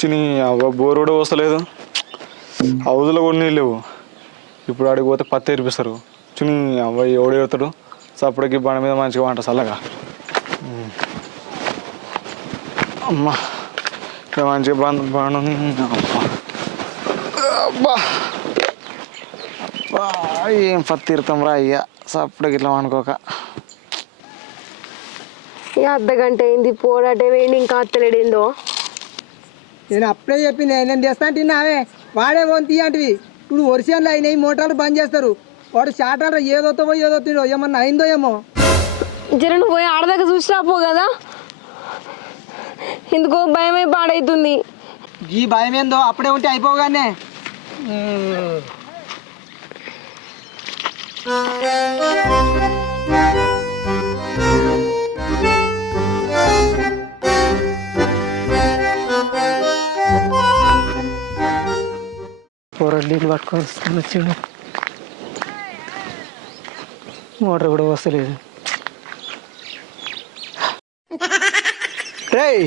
చిని అవ్వ బోర్ కూడా వస్తలేదు, హౌజులో కూడా నీళ్ళు లేవు. ఇప్పుడు ఆడికి పోతే పత్తి ఏరిపిస్తారు. చిని అవ్వ ఎవడు ఏరుతాడు? సప్పుడకి బండ మీద మంచిగా వంట చల్లగా. అమ్మా ఇక్కడ మంచిగా బండ అబ్బా అబ్బా ఏం పత్తి ఇరుతాం రా అయ్యా సప్పుడకి ఇట్లా అనుకోక. అర్ధగంట అయింది పోరాటే వేయండి ఇంకా అత్తలేడేందో. నేను అప్పుడే చెప్పింది నేను తెస్తా అంటున్నావే వాడే పోని తీయంటివి. ఇప్పుడు వర్షాలు అయినాయి మోటార్లు బంద్ చేస్తారు. వాడు షార్ట్ ఏదొత్తావో ఏదొత్తిండో ఏమన్నా అయిందో ఏమో. జర నువ్వు పోయి ఆడదాకా చూసి రాపో కదా, ఎందుకో భయమై పాడైతుంది. ఈ భయం ఏందో అప్పుడే ఉంటే అయిపోగానే. నీళ్ళు పట్టుకొని వచ్చిండు, మోటార్ కూడా వస్తలేదు. రేయ్